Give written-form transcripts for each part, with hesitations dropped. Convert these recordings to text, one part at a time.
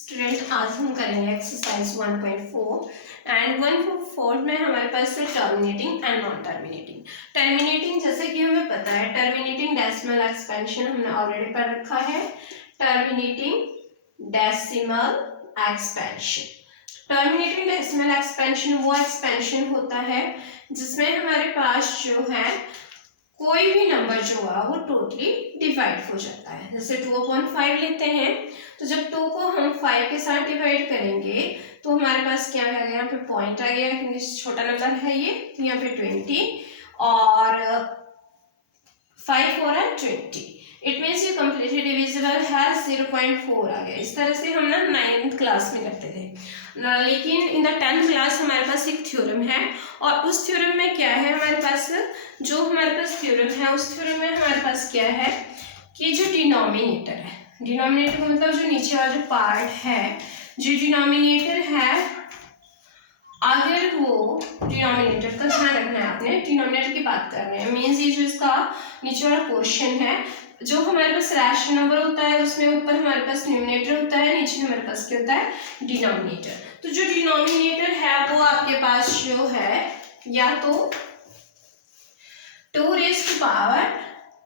Student आज हम करेंगे एक्सरसाइज 1.4 एंड 1.4 में हमारे पास है terminating and non terminating. Terminating जैसे कि हमें पता है टर्मिनेटिंग डेसिमल एक्सपेंशन हमने ऑलरेडी पढ़ रखा है। Terminating decimal expansion, terminating decimal expansion वो एक्सपेंशन होता है जिसमें हमारे पास जो है कोई भी नंबर जो है वो टोटली डिवाइड हो जाता है। जैसे 2/5 लेते हैं तो जब 2 को हम 5 के साथ डिवाइड करेंगे तो हमारे पास क्या आ गया, यहाँ पे पॉइंट आ गया क्योंकि छोटा नंबर है ये, तो यहाँ पे 20 और 5 और 20। इट मीन्स ये कम्प्लीटली डिविजिबल है, 0.4 आ गया। इस तरह से हम ना 9th क्लास में करते थे, लेकिन इन द 10th क्लास हमारे पास एक थ्योरम है और उस थ्योरम में क्या है हमारे पास, जो हमारे पास थ्योरम है उस थ्योरम में हमारे पास क्या है कि जो डिनोमिनेटर है, डिनोमिनेटर का मतलब जो नीचे वाला जो पार्ट है, जो डिनोमिनेटर है, अगर वो डिनोमिनेटर का ध्यान रखना है आपने, डिनोमिनेटर की बात कर रहे हैं, मीन्स ये जो इसका नीचे वाला क्वेश्चन है, जो हमारे पास रैशनल नंबर होता है उसमें ऊपर हमारे पास न्यूमरेटर होता है, नीचे हमारे पास क्या होता है, डिनोमिनेटर। तो जो डिनोमिनेटर है वो आपके पास जो है या तो 2 रेज़ टू पावर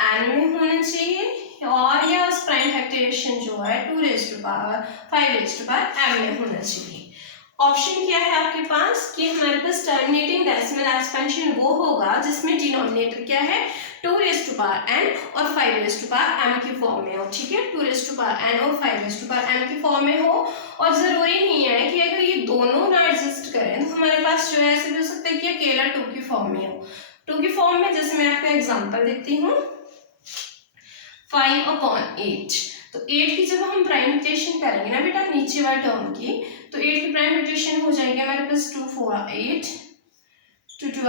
n में होना चाहिए और या उस प्राइम फैक्टराइजेशन जो है 2 raise to power 5 raise to power m में होना चाहिए। ऑप्शन क्या है आपके पास कि हमारे पास टर्मिनेटिंग डेसिमल एक्सपेंशन वो होगा जिसमें डिनोमिनेटर क्या है 2 रेज़ टू पावर n और 5 रेज़ टू पावर m की फॉर्म में हो। ठीक है, 2 रेज़ टू पावर n और 5 रेज़ टू पावर m की फॉर्म में हो। और जरूरी नहीं है कि अगर ये दोनों ना एग्जिस्ट करें तो हमारे पास जो है ऐसे भी हो सकता है कि अकेला 2 की फॉर्म में हो। 2 की फॉर्म में जैसे मैं आपको एग्जांपल देती हूँ, 5/8। तो 8 की जब हम प्राइम करेंगे ना बेटा नीचे वाले टर्म की, तो 8 की प्राइम हो जाएगी हमारे पास 2 4 8 2 2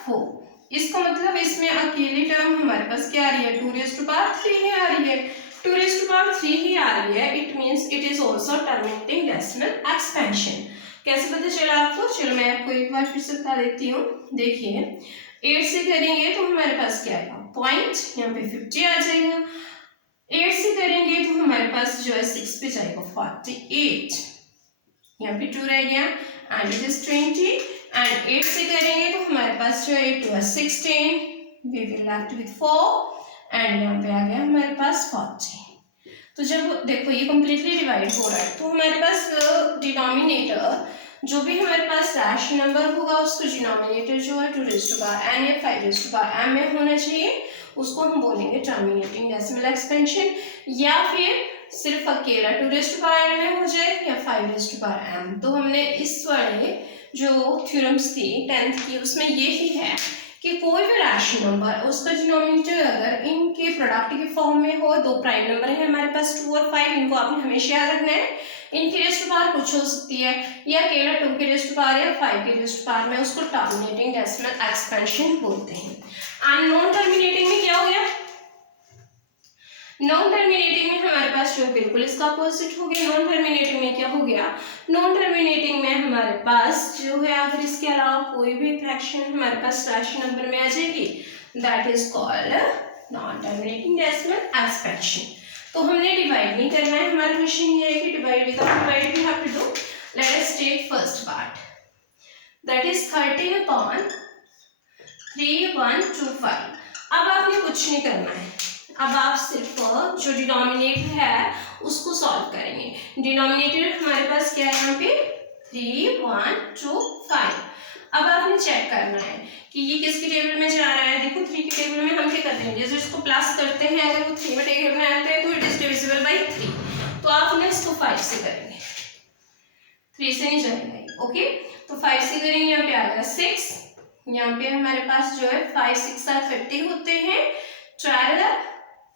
4। इसका मतलब इसमें अकेली टर्म हमारे पास क्या आ रही है, 2 रेज़ टू पावर 3 ही आ रही है, 2 रेज़ टू पावर 3 ही आ रही है। It means it is also terminating decimal expansion. कैसे पता चला आपको, चलो मैं आपको एक बार फिर से बता देती हूँ। देखिए 8 से करेंगे तो हमारे पास क्या आएगा, पॉइंट, यहाँ पे 50 आ जाएगा। 8 से करेंगे तो हमारे पास जो है 6 पे जाएगा 48, यहाँ पे 2 रह गया एंड इट इज 20 एंड 8 से करेंगे तो हमारे पास जो है 2 16, we will left with 4 and यहाँ पे आ गया हमारे पास 40। तो जब देखो ये कम्प्लीटली डिवाइड हो रहा है तो हमारे पास डिनोमिनेटर जो भी हमारे पास रैशनल नंबर होगा उसको डिनोमिनेटर जो है 2 रेज़ टू पावर n या 5 रेज़ टू पावर m में होना चाहिए, उसको हम बोलेंगे टर्मिनेटिंग डेसिमल एक्सपेंशन। या फिर सिर्फ अकेला 2 रेज़ टू पावर n में हो जाए या 5 रेज़ टू पावर m। तो हमने इस वाले जो थ्योरम्स थी 10th की उसमें यही है कि कोई भी रैशनल नंबर उसका डिनोमिनेटर अगर इनके प्रोडक्ट की फॉर्म में हो, दो प्राइम नंबर है हमारे पास 2 और 5, इनको आपने हमेशा याद रखना है। इनकी रेज़ टू पावर कुछ हो सकती है या अकेला 2 की रेज़ टू पावर या 5 की रेज़ टू पावर में, उसको टर्मिनेटिंग डेसिमल एक्सपेंशन बोलते हैं। एंड नॉन टर्मिनेटिंग में क्या हो गया, नॉन टर्मिनेटिंग में हमारे पास जो बिल्कुल इसका अपोजिट हो गया। नॉन टर्मिनेटिंग में क्या हो गया, नॉन टर्मिनेटिंग में हमारे पास जो है अगर इसके अलावा कोई भी फ्रैक्शन हमारे पास रैशनल नंबर में आ जाएगी, that is called non terminating decimal expansion. तो हमने डिवाइड नहीं करना है, हमारा क्वेश्चन ये है कि divide without divide we have to do. Let us take first part, that is 13/3125। अब आपने कुछ नहीं करना है, अब आप सिर्फ जो डिनोमिनेटर है उसको सॉल्व करेंगे। डिनोमिनेटर हमारे पास क्या है यहाँ पे 3/125। अब आपने चेक करना है कि ये किसके टेबल में जा रहा है। देखो 3 के टेबल में हम क्या करते हैं, जैसे इसको प्लस करते हैं, अगर वो 3 में टेबल में आता है तो इट इज डिविजिबल बाय 3। तो आपने इसको 5 से करेंगे, 3 से नहीं जाएगा। ओके, तो 5 से करेंगे, यहाँ पे आ गया 6, यहाँ पे हमारे पास जो है 5 6 30 होते हैं, 12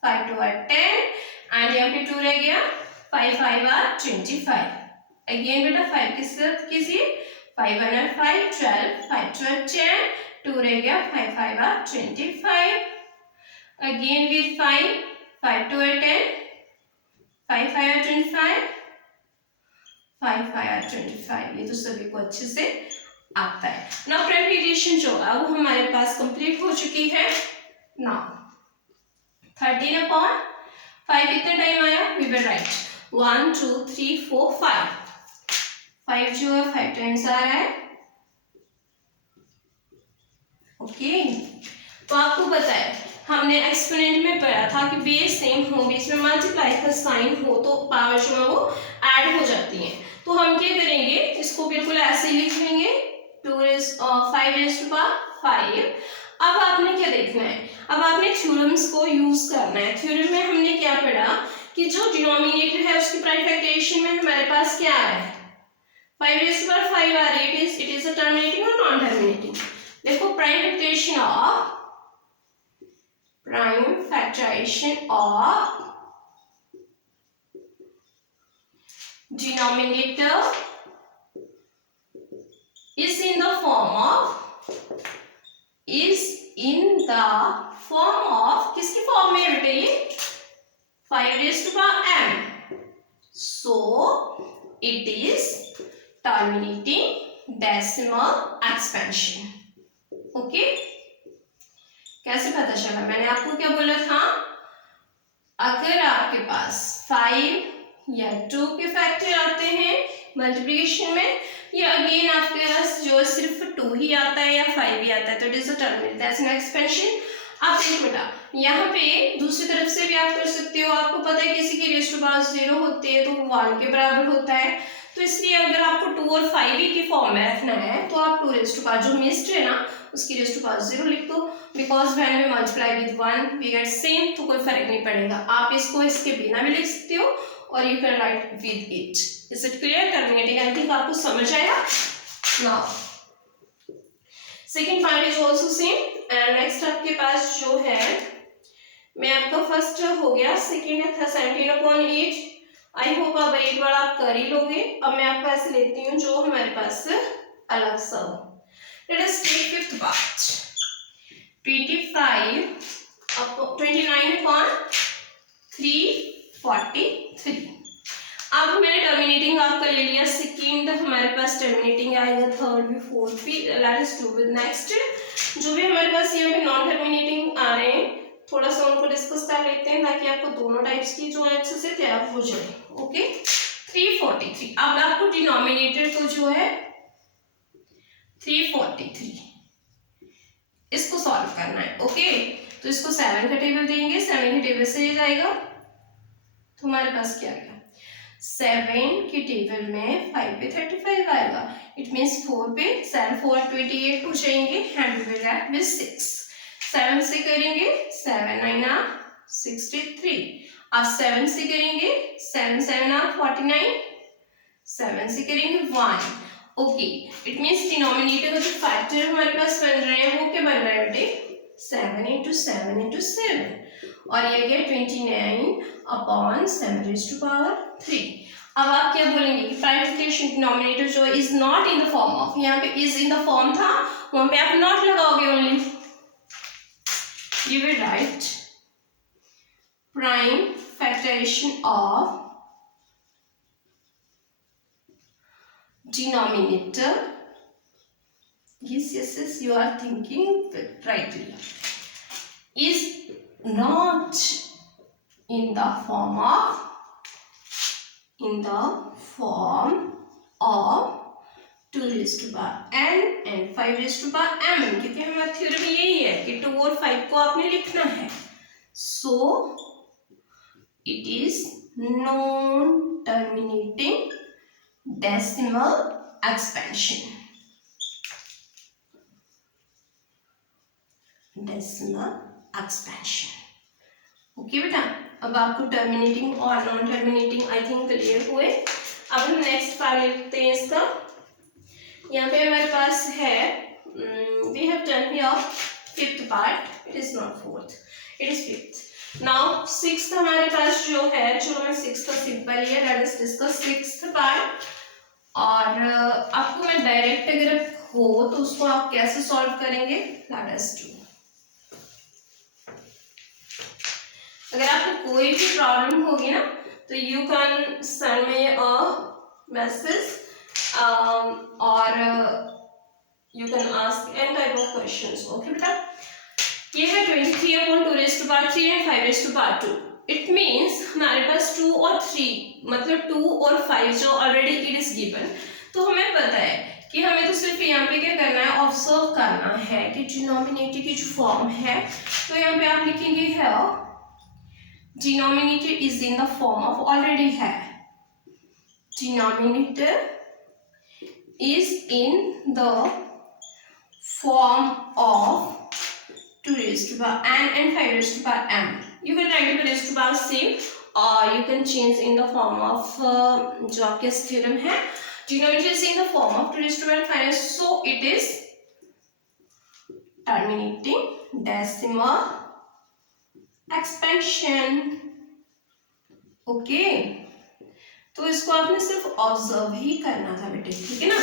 5 2 10 एंड यहाँ पे 2 रह गया, 5 5 25। अगेन बेटा 5 के साथ कीजिए, 5 1 5 12 5 2 10, 2 रह गया, 5 5 25। Again with 5 5 2 10 5 5 25 5 5 25। ये तो सभी को अच्छे से आता है। नाउ प्रेपरेशन जो है वो हमारे पास कंप्लीट हो चुकी है। नाउ 13/5 कितना टाइम आया, वी विल राइट 1 2 3 4 5 5 जो है 5 टाइम्स आ रहा है। ओके, तो आपको पता है हमने एक्सपोनेंट में पढ़ा था कि बेस सेम हो, बीच में मल्टीप्लाई का साइन हो तो पावर जो है वो ऐड हो जाती है। तो हम क्या करेंगे, इसको बिल्कुल ऐसे ही लिख लेंगे 5 raised to power 5। अब आपने क्या देखना है, अब आपने थ्योरम्स को यूज करना है। थ्योरम में हमने क्या पढ़ा कि जो डिनोमिनेटर है उसकी प्राइम फैक्टराइजेशन में हमारे पास क्या आ रहा है, 5 raised to power 5 आ रही है। इट इज अ टर्मिनेटिंग और नॉन टर्मिनेटिंग। देखो prime factorisation of denominator is in the form of किसकी फॉर्म में है बेटे, ये 5 raised to power m, so it is terminating decimal expansion। Okay, कैसे पता चला, मैंने आपको क्या बोला था, अगर आपके पास 5 या 2 के फैक्टर आते हैं मल्टीप्लिकेशन में, या अगेन आपके पास जो सिर्फ 2 ही आता है या 5 ही आता है, तो it is a terminating decimal expansion. आप देखो बेटा, यहाँ पे दूसरी तरफ से भी आप कर सकते हो। आपको पता है किसी की रेज़ टू पावर 0 होती है तो 1 के बराबर होता है, तो इसलिए अगर आपको 2 और 5 ही की फॉर्म में रखना है तो आप 2 रेज़ टू पावर जो मिस्ड है ना उसकी रेज़ टू पावर 0 लिख दो, because when we multiply with 1 we get same, तो कोई फर्क नहीं पड़ेगा। आप इसको इसके बिना भी लिख सकते हो और you can write with it. Is it clear? Terminating I think आपको समझ आया। Now second part is also same and next आपके पास जो है, मैं आपका फर्स्ट हो गया, सेकेंड था 17/8। आई होप अब 8 बार आप कर ही लोगे। अब मैं आपको ऐसे लेती हूँ जो हमारे पास अलग सा हो। Let us take fifth part, 29/343। अब मैंने टर्मिनेटिंग आपका ले लिया, सेकेंड हमारे पास टर्मिनेटिंग आएगा, थर्ड भी फोर्थ भी। Let us do with next. जो भी हमारे पास यहाँ पे नॉन टर्मिनेटिंग आ रहे हैं थोड़ा सा उनको डिस्कस कर लेते हैं ताकि आपको दोनों टाइप्स की जो है अच्छे से तैयार हो जाए। ओके, 343। अब आपको डिनोमिनेटर को जो है 343 इसको सॉल्व करना है। ओके, तो इसको 7 का टेबल देंगे, 7 के टेबल से ये जाएगा तो हमारे पास क्या आएगा, 7 के टेबल में 5 पे 35 आएगा। इट मीन्स 4 पे 7 4 28 हो जाएंगे and we will add with 6। 7 से करेंगे 7 9 63। अब 7 से करेंगे 7 7 49। 7 से करेंगे 1। ओके, इट मीन्स डिनोमिनेटर का जो फैक्टर हमारे पास बन रहे हैं वो क्या बन रहा है बेटे, 7 × 7 × 7 और ये गया 29/7 raised to power 3। अब आप क्या बोलेंगे कि प्राइम फैक्टराइजेशन डिनोमिनेटर जो is not in the form of, यहाँ पे इज इन द फॉर्म था वहां पे आप नॉट लगाओगे only. You will write prime factorisation of denominator, yes, you are thinking rightly, is not in the form of 2 raised to power n and 5 raised to power m, क्योंकि हमारा theorem यही है कि 2 और 5 को आपने लिखना है। so it is non terminating decimal expansion। Okay बेटा, अब आपको टर्मिनेटिंग और non terminating I think clear हुए। अब हम नेक्स्ट पार्ट लेते हैं इसका। यहाँ पे हमारे पास है we have done here fifth part, it is not fourth, it is fifth. Now sixth हमारे पास जो है, चलो मैं सिक्स्थ का सिंपल ही है, let us discuss sixth part. और आपको मैं डायरेक्ट अगर हो तो उसको आप कैसे सॉल्व करेंगे, लेट अस डू। अगर आपको कोई भी प्रॉब्लम होगी ना तो you can send me a message और you can ask any type of questions. Okay बेटा, ये है 23/2 raised to power 3 and 5 raised to power 2। It means हमारे पास 2 और 3 मतलब 2 और 5 जो ऑलरेडी इट इज गिवन, तो हमें पता है कि हमें तो सिर्फ यहाँ पे क्या करना है, ऑब्जर्व करना है कि डिनोमिनेटर की जो फॉर्म है, तो यहाँ पे आप लिखेंगे है denominator is in the form of, already है denominator is in the form of 2 raised to power n and 5 raised to power m. You can write it raised to power same or you can change in the form of जो आपके theorem है, denominator is in the form of 2 raised to power 5, so it is terminating decimal expansion. Okay, तो इसको आपने सिर्फ observe ही करना था बेटे, ठीक है ना।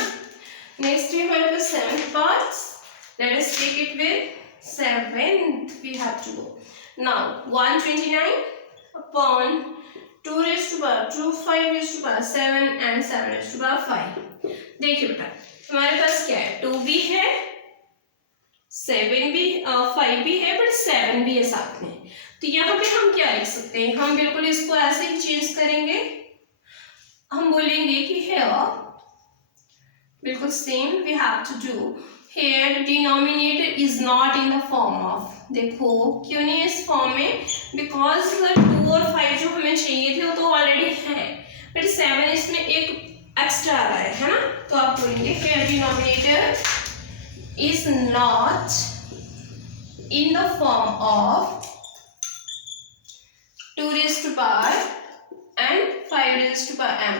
नेक्स्ट है हमारे पास 7th parts, let us take it with 7th we have to go now 129 upon 2 raised to power 2, 5 raised to power 7 and 7 raised to power 5। देखिए बेटा हमारे पास क्या है, 2 भी है 7 भी 5 भी है बट 7 भी है साथ में, तो यहाँ पे हम क्या लिख सकते हैं, हम बिल्कुल इसको ऐसे ही चेंज करेंगे, हम बोलेंगे कि here बिल्कुल same we have to do, here denominator is not in the form of, देखो क्यों नहीं इस फॉर्म में, बिकॉज 2 और 5 जो हमें चाहिए थे वो तो ऑलरेडी है, बट 7 इसमें एक एक्स्ट्रा आ रहा है ना, तो आप बोलेंगे here denominator is not in the form of 2 raised to power and 5 raised to power m,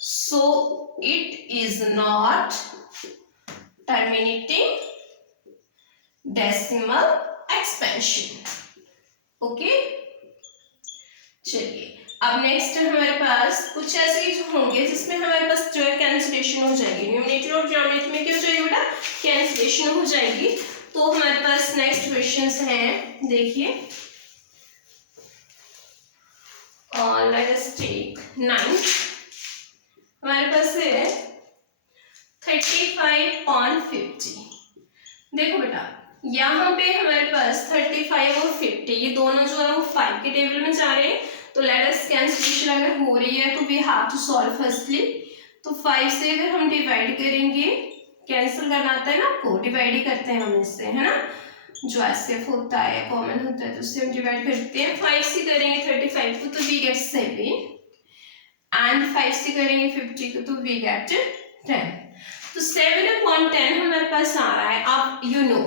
so it is not terminating decimal expansion। Okay, चलिए अब नेक्स्ट हमारे पास कुछ ऐसे ही होंगे जिसमें हमारे पास जो है कैंसिलेशन हो जाएगी, न्यूमरेटर और डिनोमिनेटर में क्या हो जाएगी बेटा, कैंसिलेशन हो जाएगी। तो हमारे पास नेक्स्ट क्वेश्चंस हैं, देखिए लेट अस टेक 9, हमारे पास है 35/50। देखो बेटा यहाँ पे हमारे पास 35 और 50 ये दोनों जो है वो 5 के टेबल में जा रहे हैं, तो लेट अस कैंसिलेशन अगर हो रही है तो we have to solve firstly, तो 5 से अगर हम डिवाइड करेंगे, कैंसिल करना आता है ना आपको, डिवाइड ही करते हैं हम इससे, है ना, जो एसएफ होता है कॉमन होता है तो उससे हम डिवाइड करते हैं, 5 से करेंगे 35 को तो वी गेट 7 एंड 5 से करेंगे 50 को तो वी गेट 10, तो 7/10 हमारे पास आ रहा है। आप यू नो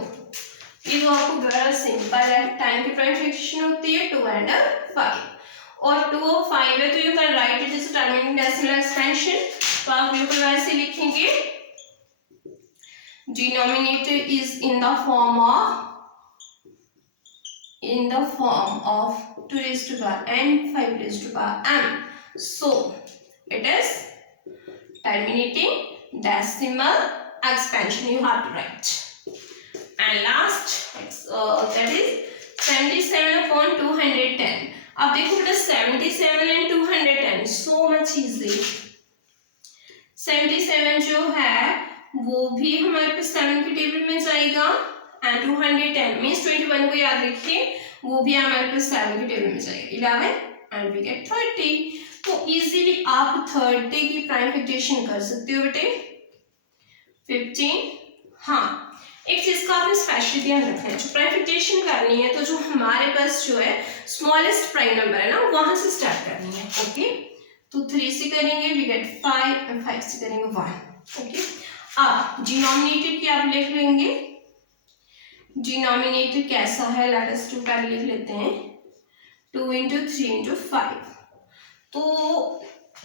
ये तो आपको बड़ा सिंपल है, टाइम की प्राइम फ्रैक्शन होती है 2 and 5 और 2 और 5 है तो you can write it is terminating decimal expansion, तो आप बिल्कुल वैसे लिखेंगे denominator is in the form of 2 raised to power n 5 raised to power m, so it is terminating decimal expansion you have to write, and last that is 77/210। अब देखो बेटा 77 and 210 so much easy, 77 जो है वो भी हमारे पास 7 के table में जाएगा एंड 210 मीन्स 21 को याद रखिए वो भी हमारे पास 7 के टेबल में जाएगा 11 एंड वी गेट 30, तो इजीली आप 30 की प्राइम फ्रैक्शन कर सकते हो बेटे 15। हाँ एक चीज का आपने स्पेशल ध्यान रखना है, जो प्राइम फ्रैक्शन करनी है तो जो हमारे पास जो है स्मॉलेस्ट प्राइम नंबर है ना वहां से स्टार्ट करनी है। ओके तो 3 से करेंगे वी गेट 5 एंड 5 से करेंगे 1। ओके अब डिनोमिनेटर की आप लिख लेंगे, डिनोमिनेटर कैसा है लेट अस टू पहले लिख लेते हैं 2 into 3 into 5, तो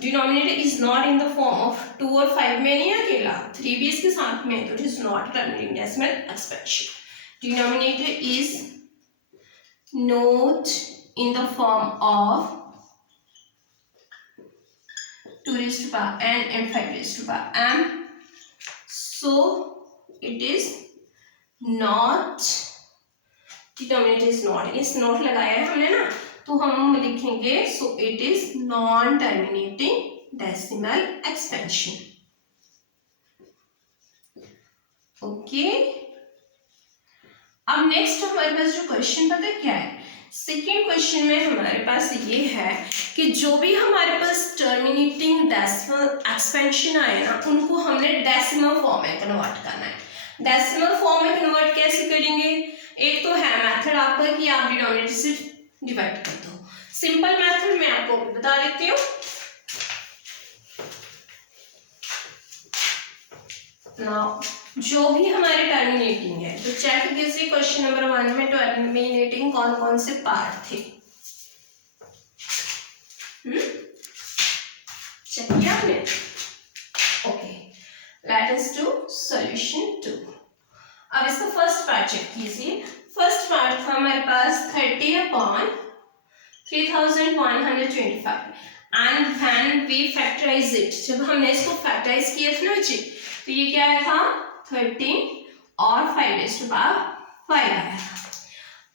denominator is not in the form of 2 और 5 में नहीं अकेला 3 भी इसके साथ में, तो it is not terminating decimal expansion, denominator is not in the form of 2 raised to power n and 5 raised to power m, so it is not, denominator is not, इस नॉट लगाया है हमने ना तो हम लिखेंगे so it is non terminating decimal expansion. Okay अब next हमारे पास जो क्वेश्चन पता है क्या है, सेकेंड क्वेश्चन में हमारे पास ये है कि जो भी हमारे पास टर्मिनेटिंग डेसिमल एक्सपेंशन आए ना, उनको हमने डेसिमल फॉर्म में कन्वर्ट करना है। डेसिमल फॉर्म में कन्वर्ट कैसे करेंगे? एक तो है मेथड आपका कि आप डिनोमिनेटर से डिवाइड कर दो। सिंपल मेथड मैं आपको बता देती हूँ। नाउ जो भी हमारे टर्मिनेटिंग है तो चेक कीजिए क्वेश्चन नंबर 1 में टर्मिनेटिंग कौन कौन से पार्ट थे। चेक किया आपने? Okay, let us do solution 2। अब इसका फर्स्ट पार्ट चेक कीजिए। फर्स्ट पार्ट था हमारे पास 30/3125 and when we factorise it, जब हमने इसको फैक्टराइज किया था ना बच्चे, तो ये क्या आया था 13 और 5 आया।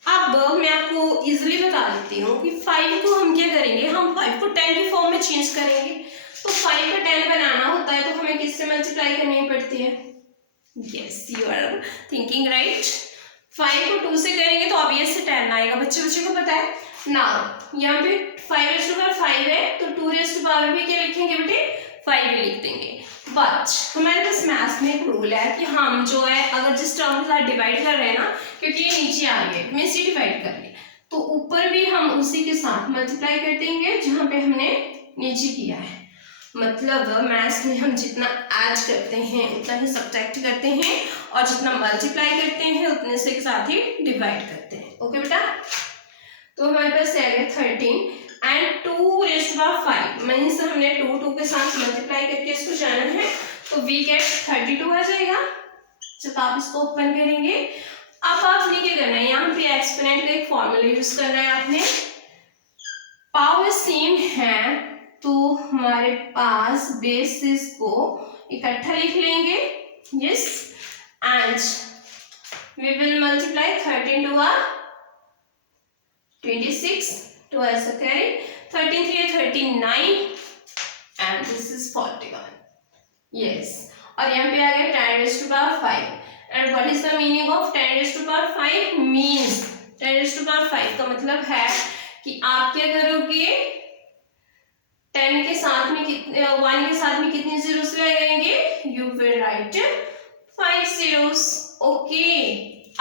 अब मैं आपको इजीली बता देती हूँ कि 5 को हम क्या करेंगे, हम 5 को 10 की फॉर्म में चेंज करेंगे। तो 5 का 10 बनाना होता है तो हमें किससे मल्टीप्लाई करनी पड़ती है? Yes, you are thinking right. 5 को 2 से करेंगे तो ऑब्वियस से 10 आएगा। बच्चे को पता है ना। यहाँ पे 5 है तो 2 भी क्या लिखेंगे बेटे? 5 ही लिख देंगे। बट हमारे पास मैथ्स में एक रूल है कि हम जो है अगर जिस टर्म के साथ डिवाइड कर रहे हैं ना, क्योंकि ये नीचे आ गया मैं इसे डिवाइड कर लिया, तो ऊपर भी हम उसी के साथ मल्टीप्लाई कर देंगे जहाँ पे हमने नीचे किया है। मतलब मैथ्स में हम जितना ऐड करते हैं उतना ही सब्ट्रैक्ट करते हैं और जितना मल्टीप्लाई करते हैं उतने से के साथ ही डिवाइड करते हैं। ओके बेटा, तो हमारे पास है 13 एंड 2⁵, मीन्स हमने 2 के साथ मल्टीप्लाई करके इसको जाना है तो वी गेट 32 आ जाएगा जब आप इसको ओपन करेंगे। अब आपने क्या करना है, यहाँ पे एक्सपोनेंट का एक फॉर्मूला यूज करना है आपने। पावर सेम है तो हमारे पास बेसिस को इकट्ठा लिख लेंगे। Yes, and we will multiply 13 2 26, तो ऐसा करें 13 3 39 एंड दिस इज 41। यस, और यहाँ पे आ गया 10⁵ and what is the meaning of 10⁵? Means 10⁵ का मतलब है कि आप क्या करोगे, 10 के साथ में कितने 1 के साथ में कितने जीरोस लगाएंगे? You will right 5 zeros। Okay,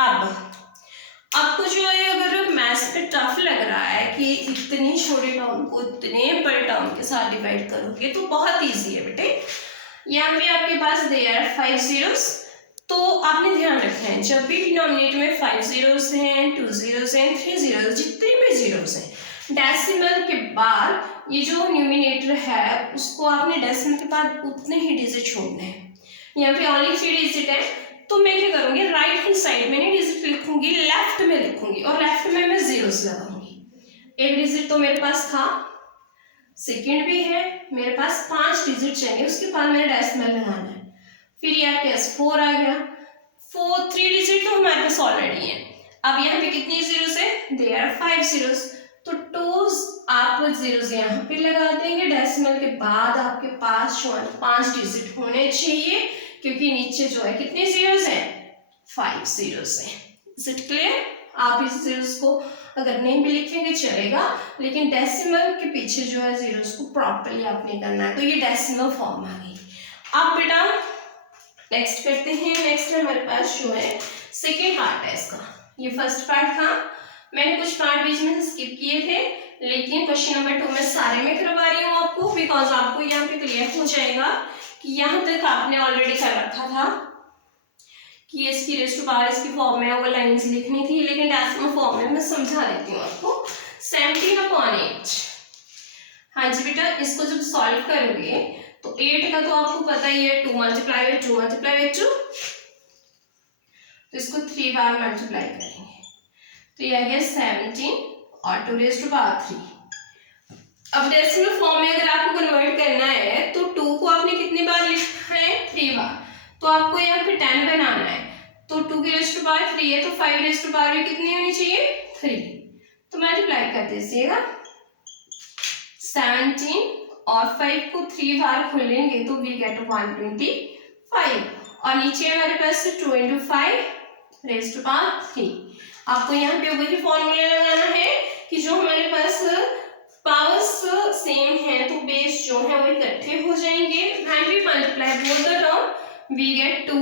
अब आपको जो है अगर मैथ्स पे टफ लग रहा है कि इतनी छोटे टर्म को इतने बड़े टर्म के साथ डिवाइड करोगे तो बहुत इजी है बेटे। यहाँ पे आपके पास देयर 5 zeros, तो आपने ध्यान रखना है जब भी डिनोमिनेटर में 5 zeros हैं, 2 zeros हैं, 3 zeros, जितने भी zeros हैं, डेसिमल के बाद ये जो न्यूमिनेटर है उसको आपने डेसिमल के बाद उतने ही डिजिट छोड़ने हैं। यहाँ पे ओनली 3 डिजिट है तो मैं क्या करूंगी, राइट हैंड साइड में नहीं डिजिट लिखूंगी, लेफ्ट में लिखूंगी और लेफ्ट में मैं जीरोस लगाऊंगी। एक डिजिट तो मेरे पास था, सेकंड भी है, मेरे पास 5 डिजिट चाहिए, उसके बाद मैंने डेसिमल लगाना है। फिर यहाँ पे 4 आ गया, 3 डिजिट तो हमारे पास ऑलरेडी है। अब यहाँ पे कितनी जीरोस है? देयर आर 5 zeros, तो 2 आप जीरोस यहाँ पे लगा देंगे। डेसिमल के बाद आपके पास जो है 5 डिजिट होने चाहिए क्योंकि नीचे जो है कितने जीरोस हैं? 5 zeros हैं। Is it clear? आप इस जीरोस को अगर नहीं भी लिखेंगे चलेगा, लेकिन डेसिमल के पीछे जो है जीरोस को प्रॉपर्ली आपने करना है। तो ये डेसिमल फॉर्म आ गई। अब बेटा नेक्स्ट करते हैं। नेक्स्ट हमारे पास जो है सेकेंड पार्ट है इसका। ये फर्स्ट पार्ट था, मैंने कुछ पार्ट बीच में स्किप किए थे, लेकिन क्वेश्चन नंबर 2 में सारे में करवा रही हूँ आपको, बिकॉज आपको यहाँ पे क्लियर हो जाएगा कि यहाँ तक आपने ऑलरेडी कर रखा था कि इसकी रेस्ट टू पावर इसकी फॉर्म में वो लाइंस लिखनी थी, लेकिन डेसिमल फॉर्म में मैं समझा देती हूँ आपको। 17/8। हाँ जी बेटा, इसको जब सॉल्व करोगे तो 8 का तो आपको पता ही है 2 × 2 × 2, तो इसको 3 बार मल्टीप्लाई करेंगे तो ये आ गया 17 और 2⁵3। अब डेसिमल फॉर्म में अगर आपको कन्वर्ट करना है तो 2 को आपने कितनी बार लिखना है? 3 बार। तो आपको यहाँ पे 10 बनाना है तो 2⁵3 है तो 5⁵ भी कितनी होनी चाहिए? 3। तो मल्टीप्लाई कर दीजिएगा। 17 और 5 को 3 बार खोलेंगे तो वी गेट 125 और नीचे हमारे पास 2 × 5 रेज टू पावर 3। आपको यहाँ पे वही फॉर्मूला लगाना है कि जो हमारे पास पावर्स सेम है तो बेस जो है वो इकट्ठे हो जाएंगे। When we multiply both the term we get 2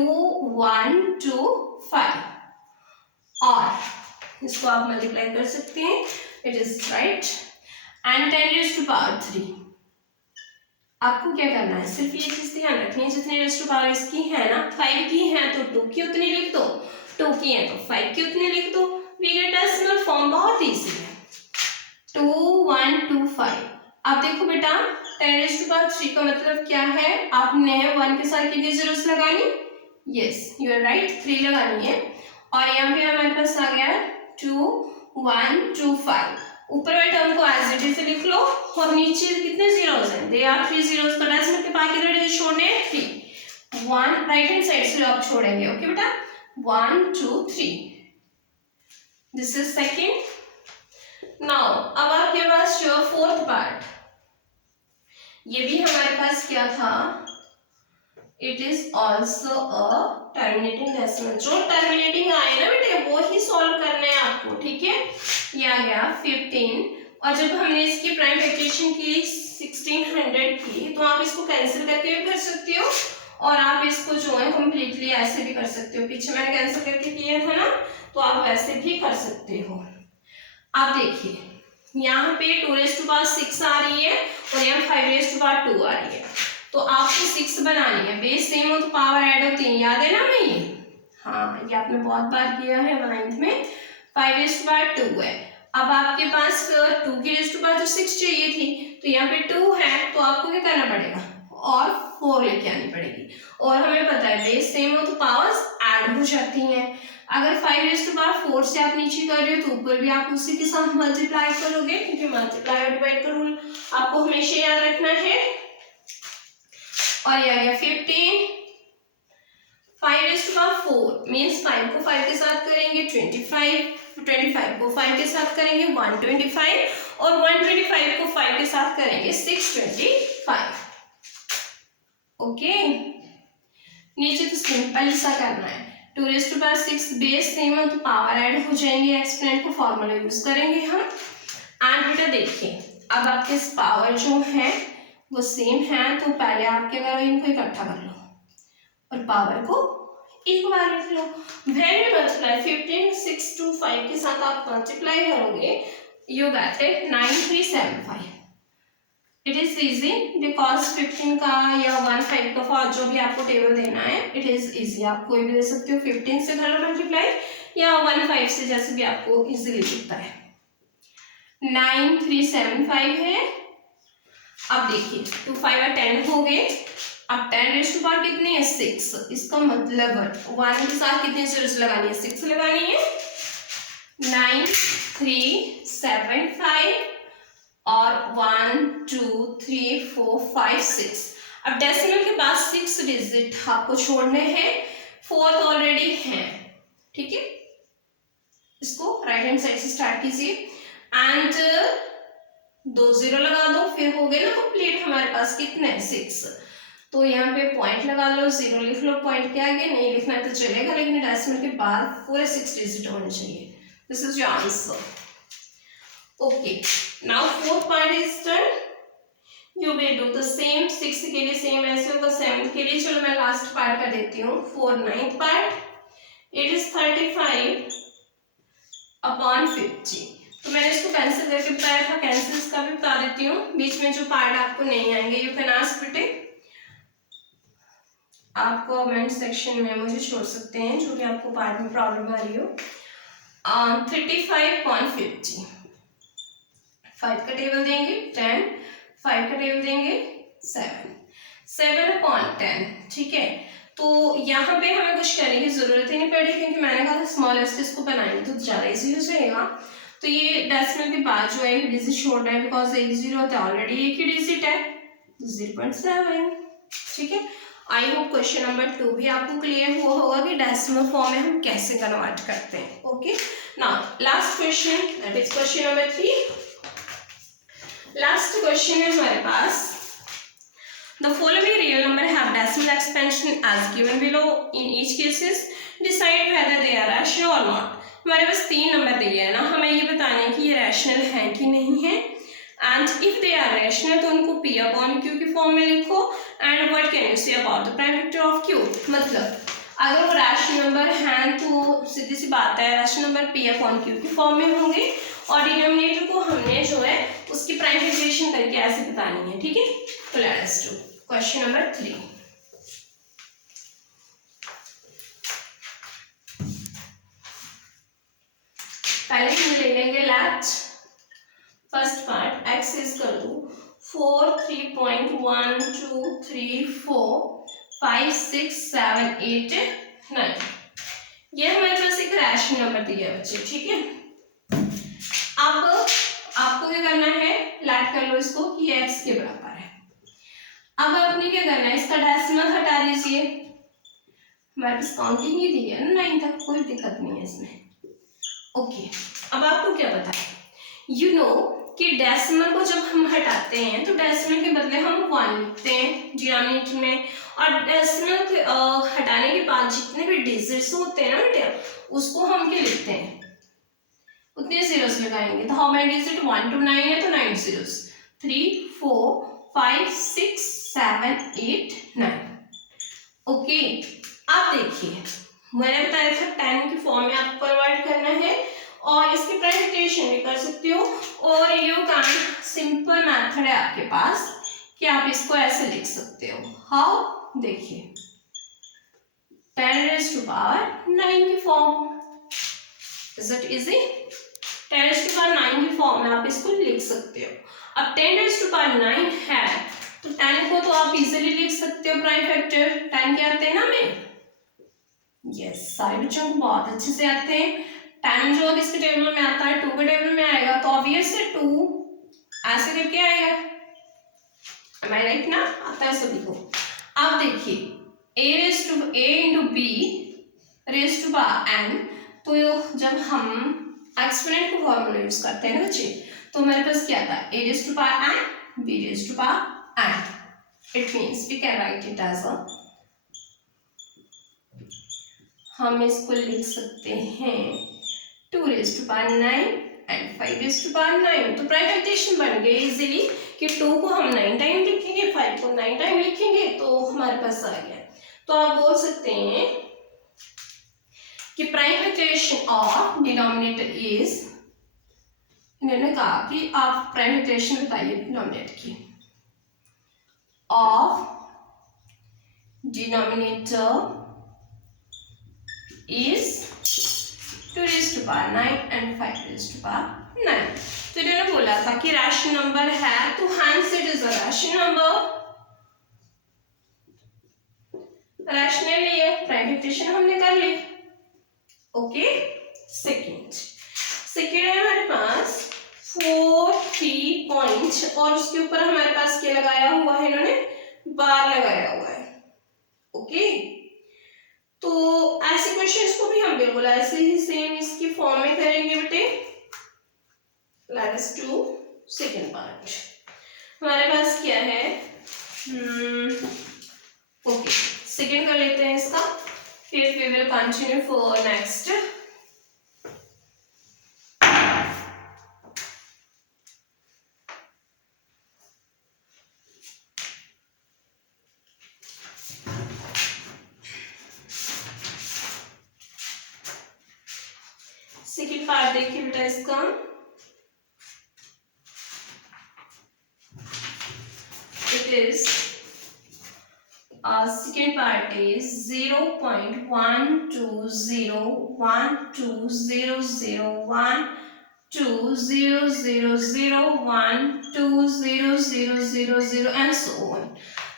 1 2 5 और इसको आप मल्टीप्लाई कर सकते हैं, it is right. And 10 raise to power 3। आपको क्या करना है, सिर्फ ये चीज ध्यान रखनी है, जितनी रेज टू पावर इसकी है ना 5 की है तो 2 की उतनी लिख दो, 2 की है तो 5 की उतनी लिख दो। वी गेट डेसिमल फॉर्म, बहुत इजी है। 2 1 2 5। अब देखो बेटा 10 रेज टू पावर 3 का मतलब क्या है, आपने 1 के साथ कितनी जीरोस लगानी, यस यू आर राइट 3 लगानी है। और यहाँ पे हमारे पास आ गया 2 1 2 5। ऊपर वाले टर्म को एज इट इज लिख लो और नीचे कितने जीरोस हैं, दे आर 3 जीरोस, तो डेसिमल के बाकी रेडियस छोड़ने 3 1 राइट हैंड साइड से आप छोड़ेंगे। ओके बेटा 1 2 3, दिस इज सेकंड। नाउ अब आपके पास जो फोर्थ पार्ट, ये भी हमारे पास क्या था, it is also a terminating decimal. जो टर्मिनेटिंग आए ना बेटे वो ही सॉल्व करना है आपको, ठीक है। ये आ गया 15 और जब हमने इसकी प्राइम फैक्टराइजेशन की 1600 की तो आप इसको कैंसिल करके भी कर सकते हो और आप इसको जो है कम्प्लीटली ऐसे भी कर सकते हो। पीछे मैंने कैंसिल करके किया था ना, तो आप वैसे भी कर सकते हो। आप देखिए यहाँ पे 2 रेज टू पावर 6 आ रही है और यहाँ 5 रेज टू पावर 2 आ रही है, तो आपको 6 बनानी है, बेस सेम हो तो पावर ऐड होती है, याद है ना मैं ये, हाँ ये आपने बहुत बार किया है 9th में। 5 रेज टू पावर 2 है। अब आपके पास 2 की रेज टू पावर तो 6 चाहिए थी, तो यहाँ पे 2 है तो आपको क्या करना पड़ेगा और 4 लेके आनी पड़ेगी। और हमें पता है बेस सेम हो तो पावर्स ऐड हो जाती हैं। अगर 5 रेज टू पावर 4 से आप नीचे कर रहे हो तो ऊपर भी आप उसी के साथ मल्टीप्लाई करोगे, क्योंकि मल्टीप्लाई और डिवाइड का रूल आपको हमेशा याद रखना है। और ये आ गया 15। 5 रेज टू पावर 4 मीन्स 5 को 5 के साथ करेंगे 25, 25 को 5 के साथ करेंगे 125 और 125 को 5 के साथ करेंगे 625। ओके नीचे तो सिंपल सा करना है, 2 raise to power 6 base same है तो पावर ऐड हो जाएंगे, एक्सपोनेंट को फॉर्मूला यूज करेंगे हम। एंड बेटा देखिए अब आपके पावर जो है वो सेम है तो पहले आप क्या करो, इनको इकट्ठा कर लो और पावर को एक बार लिख लो। वेरी मल्टीप्लाई 15 6 2 5 के साथ आप मल्टीप्लाई करोगे, you get it 9375। It is easy because 15 का या 15 का जो भी आपको टेबल देना है इट इज इजी, आप कोई भी दे सकते हो, 15 से कर लो मल्टीप्लाई या 15 से, जैसे भी आपको इजीली दिखता है। 9375 है। अब देखिए 2 5 और 10 हो गए। अब 10 रेज टू पावर कितनी है 6, इसका मतलब 1 के साथ कितने जीरोस लगानी है, 6 लगानी है। 9 3 7 5 और 1 2 3 4 5 6। अब डेसिमल के बाद 6 डिजिट आपको छोड़ने हैं, 4 ऑलरेडी है, ठीक है। इसको राइट हैंड साइड से स्टार्ट कीजिए एंड 2 0 लगा दो, फिर हो गए ना कंप्लीट। हमारे पास कितने 6, तो यहाँ पे पॉइंट लगा लो, 0 लिख लो पॉइंट के आगे, नहीं लिखना है तो चलेगा, लेकिन डेसिमल के बाद पूरे 6 डिजिट होने चाहिए। This is your answer. Okay now fourth part is done, you will do the same. 6 के लिए सेम ऐसे होगा, 7 के लिए चलो मैं लास्ट पार्ट कर देती हूँ। 4 9th part, it is 35 upon 50। तो मैंने इसको कैंसिल करके बताया था, कैंसिल का भी बता देती हूँ, बीच में जो पार्ट आपको नहीं आएंगे यू कैन आस्क बेटे, आप कमेंट सेक्शन में मुझे छोड़ सकते हैं जो भी आपको पार्ट में प्रॉब्लम आ रही हो। 35.50, 5 का टेबल देंगे 10, 5 का टेबल देंगे 7, 7/10, ठीक है। तो यहाँ पे हमें कुछ करने की जरूरत ही नहीं पड़ी, क्योंकि मैंने कहा था स्मॉलेस्ट इसको बनाएंगे तो ज़्यादा इजी हो जाएगा। तो ये डेसिमल के बाद जो है डिजिट छोड़ना है, बिकॉज एक 0 होता है, ऑलरेडी एक ही डिजिट है 0.7, ठीक है। आई होप क्वेश्चन नंबर 2 भी आपको क्लियर हुआ होगा कि डेसिमल फॉर्म में हम कैसे कन्वर्ट करते हैं। Okay now last question, that is question number 3। Last question है हमारे पास, the following real number have decimal expansion as given below. In each cases decide whether they are rational और not. हमारे पास 3 नंबर दिए है ना, हमें ये बताना है कि ये रैशनल है कि नहीं है। And if they are rational तो उनको P अपॉन Q की फॉर्म में लिखो। And what can you say about the prime factor of Q, मतलब अगर वो रैशनल नंबर हैं तो सीधी सी बात है rational number P upon Q की फॉर्म में होंगे, और डिनोमिनेटर को हमने जो है उसकी प्राइम फैक्टराइजेशन करके ऐसे बतानी है, ठीक है। तो late us do question number 3। पहले हम ले लेंगे let first part x is कर दो 4 3.1 2 3 4 5 6 7 8 9। ये हमारे पास एक रैशनल नंबर दिया है बच्चे, ठीक है। अब आपको क्या करना है, लेट कर लो इसको कि ये x के बराबर है। अब आपने क्या करना है, इसका डेसिमल हटा दीजिए। हमारे पास काउंटिंग ही दी है ना 9 तक, कोई दिक्कत नहीं है इसमें। ओके, अब आपको क्या पता है, यू नो कि डेसिमल को जब हम हटाते हैं तो डेसिमल के बदले हम 1 लिखते हैं डिनोमिनेटर में, और डेसिमल के हटाने के बाद जितने भी डिजिट्स होते हैं ना बेटे, उसको हम क्या लिखते हैं, उतने जीरोस लगाएंगे। तो हाउ मेनी डिजिट 1 to 9 है तो 9 जीरोस, 3 4 5 6 7 8 9। ओके, आप देखिए मैंने बताया था 10 की फॉर्म में आपको कन्वर्ट करना है, और इसकी प्रेजेंटेशन भी कर सकते हो, और यू कैन सिंपल मेथड है आपके पास कि आप इसको ऐसे लिख सकते हो। हाउ, देखिए 10 raised to power 9 की form, is it easy. 10 raised to power 9 की फॉर्म में आप इसको लिख सकते हो। अब 10 raised to power 9 है तो 10 को तो आप इजीली लिख सकते हो प्राइम फैक्टर। 10 के आते हैं ना हमें, यस सारे बच्चों को बहुत अच्छे से आते हैं। 10 जो अब इसके टेबल में आता है 2 के टेबल में आएगा, तो ऑब्वियस है 2 ऐसे करके आएगा, एम आई राइट ना, आता है सभी को। अब देखिए a raised to a into b raised to power n, तो जब हम एक्सपोनेंट को फॉर्मूला यूज करते हैं ना बच्चे, तो हमारे पास क्या था, a raised to power n b raised to power n, it means we can write it as a, हम इसको लिख सकते हैं 2 raised to power 9 and 5 raised to power 9। तो प्राइम फैक्टराइजेशन बन गया इजीली कि 2 को हम 9 टाइम लिखेंगे, 5 को 9 टाइम लिखेंगे, तो हमारे पास आ गया। तो आप बोल सकते हैं कि prime factorisation of denominator is, इन्होंने कहा कि आप प्राइम फैक्टराइजेशन बताइए डिनोमिनेटर की, of denominator is 2 raised to power 9 and 5 raised to power 9। तो इन्होंने बोला था कि रैशनल नंबर है तो hence it is a rational number, rational ही है, प्राइम फैक्टराइजेशन हमने कर ली। ओके, सेकंड है हमारे पास 4 3 पॉइंट, और उसके ऊपर हमारे पास क्या लगाया हुआ है, इन्होंने बार लगाया हुआ है। ओके, तो ऐसे क्वेश्चंस को भी हम बिल्कुल ऐसे ही सेम इसकी फॉर्म में करेंगे बेटे। Late us do second part. हमारे पास क्या है, ओके सेकंड कर लेते हैं इसका, फिर we will continue for next. Second part देखिए बेटा इसका, it is second part is 0.120120012000120000 and so on।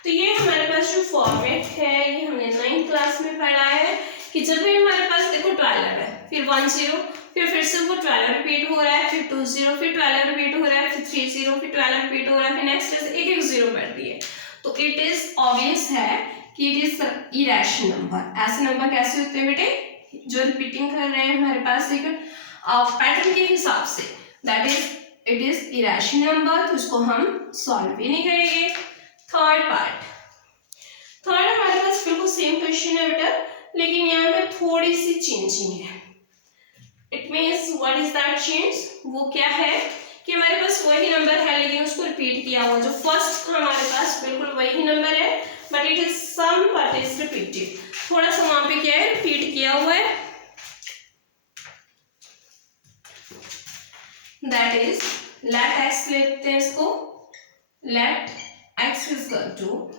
तो ये हमारे पास जो फॉर्मेट है ये हमने 9th क्लास में पढ़ा है कि जब भी हमारे पास देखो 12 है, फिर 1 0, फिर से वो 12 रिपीट हो रहा है, फिर 2 0, फिर 12 रिपीट हो रहा है, फिर 3 0, फिर 12 रिपीट हो रहा है, फिर नेक्स्ट एक एक जीरो बढ़ती है, तो इट इज ऑब्वियस है कि इट इज इरेशनल नंबर। ऐसे नंबर कैसे होते हैं बेटे, जो रिपीटिंग कर रहे हैं हमारे पास एक पैटर्न के हिसाब से, that is it is irrational number, तो उसको हम सॉल्व भी नहीं करेंगे। थर्ड पार्ट, थर्ड हमारे पास बिल्कुल सेम क्वेश्चन है बेटा, लेकिन यहाँ पे थोड़ी सी चेंजिंग है। It means what is that change, वो क्या है कि हमारे पास वही नंबर है लेकिन उसको रिपीट किया हुआ। जो फर्स्ट था हमारे पास बिल्कुल वही नंबर है, but it is same but is repeated, थोड़ा सा वहां पे क्या है रिपीट किया हुआ है। दैट इज लेट एक्स लेते हैं इसको, let x is equal to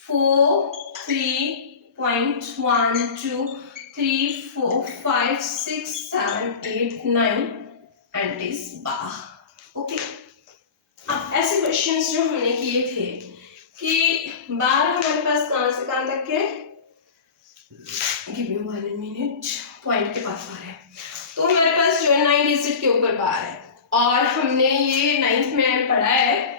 4 3.1 2 3 4 5 6 7 8 9 and is bar. Okay, अब ऐसे क्वेश्चंस जो हमने किए थे कि बार हमारे पास कहां से कहां तक है, गिव मी 1 मिनट, पॉइंट के पास बार है। तो हमारे पास जो है 9 डिजिट के ऊपर बार है, और हमने ये 9th में पढ़ा है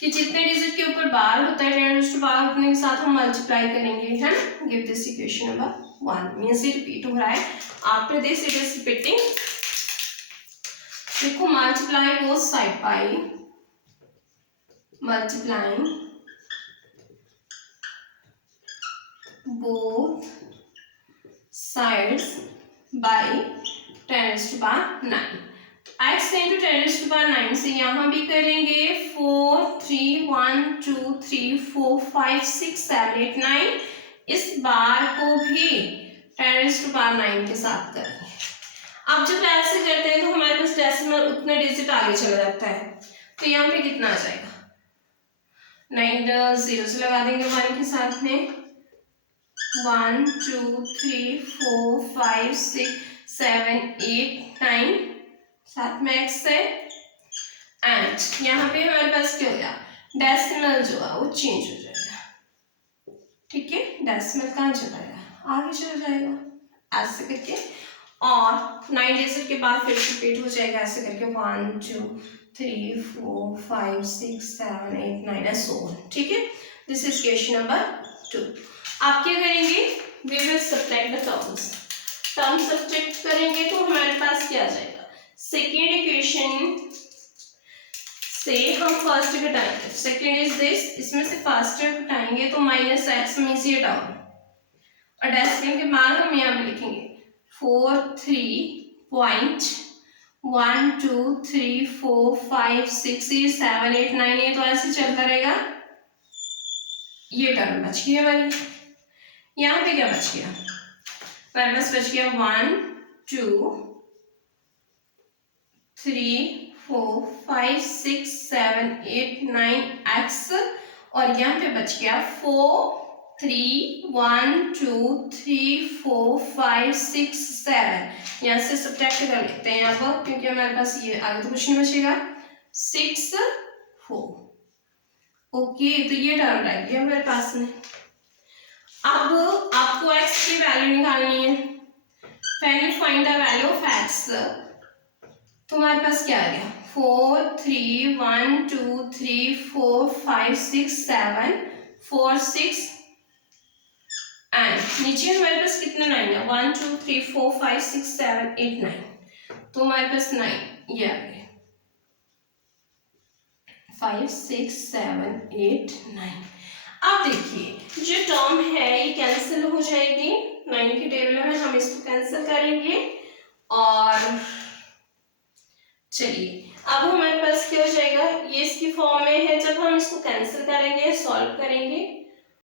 कि जितने डिजिट के ऊपर बार होता है 10 बार उतने के साथ हम मल्टीप्लाई करेंगे, है ना। Give this equation number 1 means ये रिपीट हो रहा है, after this it is repeating. देखो multiply both side by, multiplying both sides by 10 raised to power 9। x into 10 raised to power 9 से यहाँ भी करेंगे 4 3 1 2 3 4 5 6 7 8 9, इस बार को भी 10 raised to power 9 के साथ करेंगे। अब जब ऐसे करते हैं तो हमारे पास डेसिमल उतने डिजिट आगे चला जाता है, तो यहाँ पे कितना आ जाएगा 9 जीरो से लगा देंगे 1 के साथ में, 1 2 3 4 5 6 7 8 9 साथ में x है, एंड यहाँ पे हमारे पास क्या हो गया डेसिमल जो है वो चेंज हो जाएगा। ठीक है, डेसिमल कहाँ चला जाएगा आगे चला जाएगा ऐसे करके, और 9 डिजिट के बाद फिर रिपीट हो जाएगा ऐसे करके 1 2 3 4 5 6 7 8 9 एंड सो ऑन। ठीक है, दिस इज क्वेश्चन नंबर 2। आप क्या करेंगे, we will subtract the terms. Term subtract करेंगे तो हमारे पास क्या आ जाएगा, सेकेंड इक्वेशन से हम फर्स्ट घटाएंगे, सेकेंड इज दिस, इसमें से फर्स्ट घटाएंगे तो माइनस एक्स मीन्स ये टर्म, और डेसिमल के बाद हम यहाँ पे लिखेंगे 4 3.1 2 3 4 5 6 7 8 9, ये तो ऐसे चलता रहेगा। ये टर्म बच गई हमारी, यहाँ पे क्या बच गया हमारे पास बच गया 1 2 3 4 5 6 7 8 9 x, और यहाँ पे बच गया 4 3 1 2 3 4 5 6 7, यहाँ से सब्ट्रैक्ट कर लेते हैं यहाँ पर क्योंकि हमारे पास ये आगे तो कुछ नहीं बचेगा, 6 4। ओके, तो ये टर्म रह गया हमारे पास में। अब आपको x की वैल्यू निकालनी है, finally find the value of x। तो हमारे पास क्या आ गया 4 3 1 2 3 4 5 6 7 4 6, एंड नीचे हमारे पास कितने 9 है 1 2 3 4 5 6 7 8 9, तो हमारे पास 9 ये आ गए 5 6 7 8 9। अब देखिए जो टर्म है ये कैंसिल हो जाएगी, 9 की टेबल में हम इसको कैंसिल करेंगे, और चलिए अब हमारे पास क्या हो जाएगा, ये इसकी फॉर्म में है, जब हम इसको कैंसिल करेंगे सॉल्व करेंगे